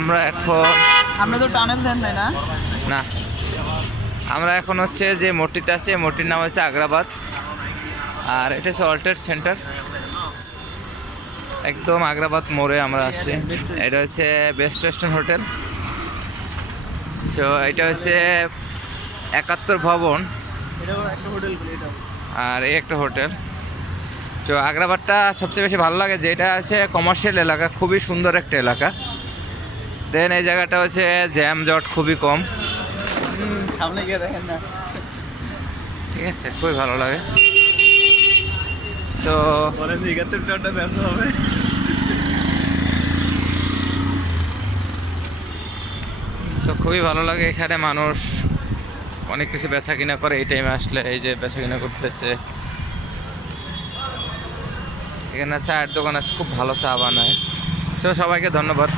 আমরা এখন আমরা তো টানেল দেন নাই না না আমরা এখন হচ্ছে যে মোড়টিতে আছি মোড়টির নাম হচ্ছে আগ্রাবাদ আর এটা হচ্ছে ওয়ার্ল্ড ট্রেড সেন্টার একদম আগ্রাবাদ মোড়ে আমরা আছি এটা হচ্ছে বেস্ট ওয়েস্টার্ন হোটেল সো এটা হচ্ছে 71 ভবন এটাও একটা হোটেল এটাও আর এই একটা হোটেল তো আগ্রাবাদটা সবচেয়ে বেশি ভালো লাগে যেটা আছে কমার্শিয়াল এলাকা খুবই সুন্দর একটা এলাকা দেন এই জায়গাটা হচ্ছে জ্যাম জট খুবই কম সামনে গিয়ে দেখেন না ঠিক আছে খুবই ভালো লাগে তো বলেন 71টা ব্যবসা হবে তো খুবই ভালো লাগে এখানে মানুষ অনেক কিছু বেচা কিনা করে এই টাইমে আসলে এই যে বেচা কিনা করতেছে এখানে চায়ের দোকান আছে খুব ভালো চা বানায় সো সবাইকে ধন্যবাদ